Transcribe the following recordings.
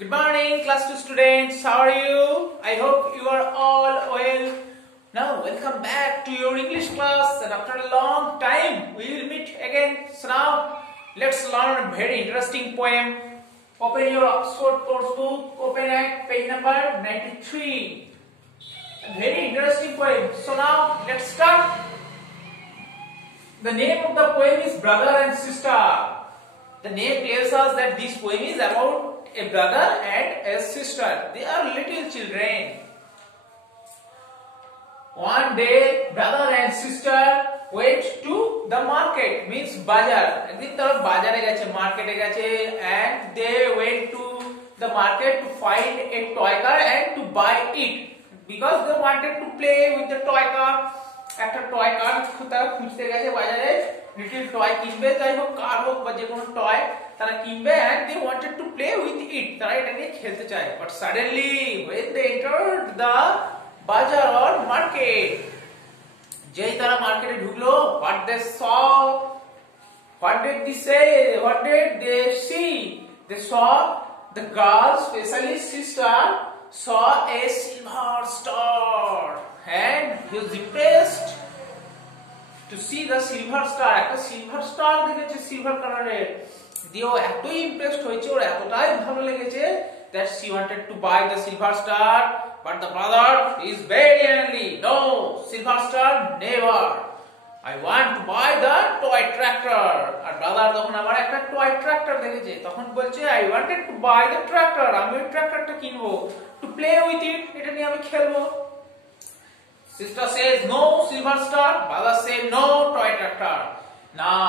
Good morning, class 2 students. How are you? I hope you are all well. Now, welcome back to your English class. And after a long time, we will meet again. So now, let's learn a very interesting poem. Open your Oxford course book. Open at page number 93. A very interesting poem. So now, let's start. The name of the poem is Brother and Sister. The name tells us that this poem is about a brother and a sister. They are little children. One day, brother and sister went to the market, means bazar. Ekdin tara bazare geche, market e geche, and they went to the market to find a toy car and to buy it because they wanted to play with the toy car. একটা toy car তারা খুঁজতে গেছে বাজারে little toy কিনবে যাই হোক কার হোক বা যে কোনো টয় তারা কিনবে and they wanted to play with it তারা এটা নিয়ে খেলতে চায় but suddenly when they entered the bazaar or market যেই তারা মার্কেটে ঢুকলো what they saw, what did they say, what did they see? They saw the girl, especially sister, saw a silver star and he was impressed to see the silver star. একটা silver star দেখেছে silver কালারের দিও এতই impressed হয়েছে ওর এতটাই ভালো লেগেছে that she wanted to buy the silver star but the brother is very angry. No, silver star never. I want to buy the toy tractor. R brother তখন আবার একটা toy tractor দেখেছে তখন বলছে I wanted to buy the tractor. আমি ওই ট্রাক্টরটা কিনবো to play with it, এটা নিয়ে আমি খেলবো. Sister says no silver star, brother says no toy tractor. Now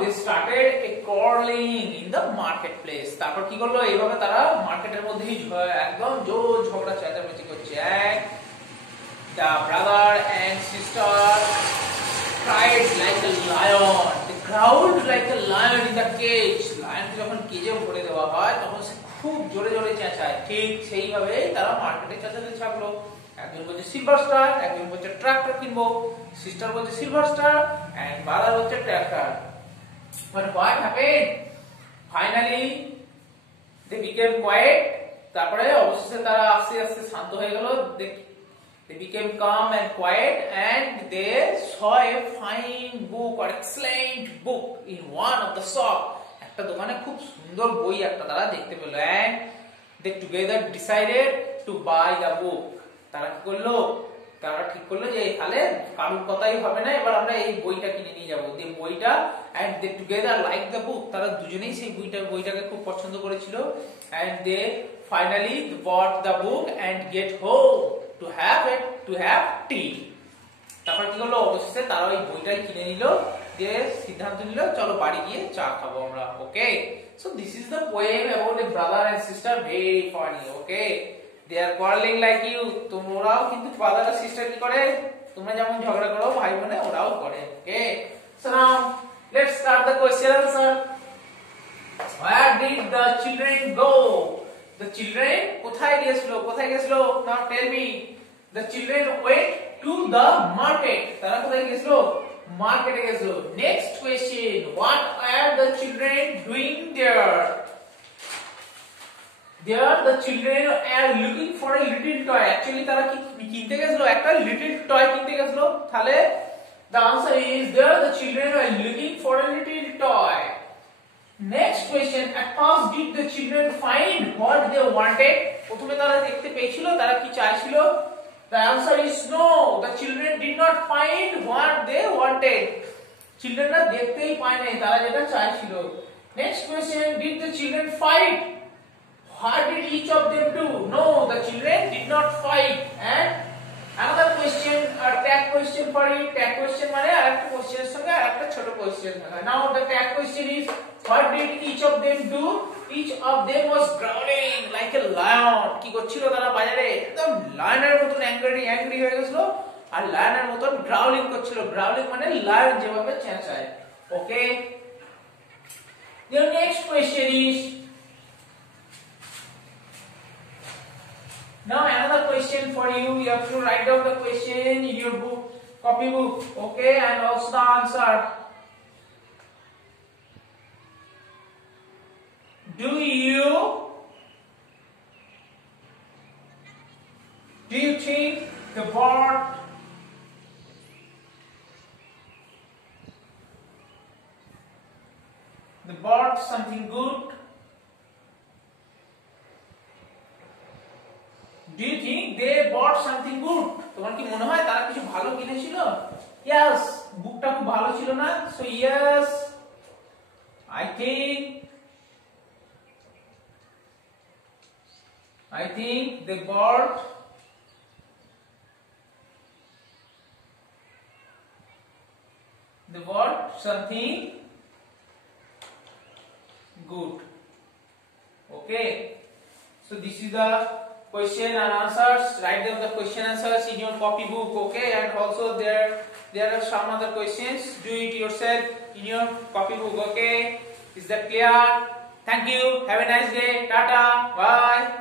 they started a quarreling in the marketplace. তারপর কি করলো এইভাবে তারা মার্কেটের মধ্যেই একদম জোর ঝগড়া চেঁচামেচি করছে. The brother and sister cried like a lion. They growled like a lion in the cage. Lion যখন কেজে ভরে দেওয়া হয় তখন সে খুব জোরে জোরে চেঁচায়. ঠিক সেইভাবেই তারা মার্কেটে চেঁচাতে থাকলো. একজন বলছে সিলভার স্টার, একজন বলছে ট্রাক্টর কিনবো, সিস্টার বলছে সিলভার স্টার and brother বলছে tractor. But what happened? Finally, they became quiet. তারপরে অবশেষে তারা আস্তে আস্তে শান্ত হয়ে গেল. They became calm and quiet and they saw a fine book or excellent book in one of the shop. একটা দোকানে খুব সুন্দর বই একটা তারা দেখতে পেল and they together decided to buy the book. তারা কি করলো? তারা ঠিক করলো যে তাহলে কারুর কথাই হবে না, এবার আমরা এই বইটা কিনে নিয়ে যাব. যে বইটা and they together like the book. তারা দুজনেই সেই বইটাকে খুব পছন্দ করেছিল and they finally bought the book and get home to have tea. তারপর কি হলো অবশেষে তারা ওই বইটাই কিনে নিল, যে সিদ্ধান্ত নিল চলো বাড়ি গিয়ে চা খাবো আমরা. ওকে, so this is the poem about a brother and sister. Very funny. Okay, they are quarreling like you. তোমরাও কিন্তু brother আর sister কি করে, তোমরা যেমন ঝগড়া করো ভাই বোনে ওরাও করে. Okay, so now let's start the question answer. Where did the children go? The children কোথায় গিয়েছিল? Now tell me. The children went to the market. তারা কোথায় গিয়েছিল? মার্কেটে গিয়েছিল. Next question. What are the children doing there? There the children are looking for a little toy. Actually তারা কি কিনতে গিয়েছিল? একটা little toy কিনতে গিয়েছিল. তাহলে the answer is there the children are looking for a little toy. Next question. At first did the children find what they wanted? প্রথমে তারা দেখতে পেয়েছিল তারা কি চাইছিল? The answer is no. The children did not find what they wanted. Children না দেখতেই পায় নাই তারা যেটা চাইছিল. Next question. Did the children fight? What did each of them do? No, the children did not fight. And another question, a tag question for you. Tag question মানে আরেকটা কোশ্চেনের সঙ্গে আরেকটা ছোট কোশ্চেন থাকে. Now the tag question is what did each of them do? Each of them was growling like a lion. কি করছিল তারা বাজারে একদম লায়নের মতন অ্যাংরি হয়ে গেছিল আর লায়নের মতন গ্রাউলিং করছিল. গ্রাউলিং মানে লায়ন যেভাবে চেঁচায়. ওকে, the next question is now another question for you. You have to write down the question in your book, copy book. Okay, and also the answer. you think the bird something good? Do you think they bought something good? তোমার কি মনে হয় তারা কিছু ভালো কিনেছিল? Yes, বুকটা খুব ভালো ছিল না? So yes, I think they bought something good. Okay, so this is the question and answers. Write down the question answers in your copybook. Okay, and also there are some other questions. Do it yourself in your copybook. Okay, is that clear? Thank you. Have a nice day. Tata. Bye.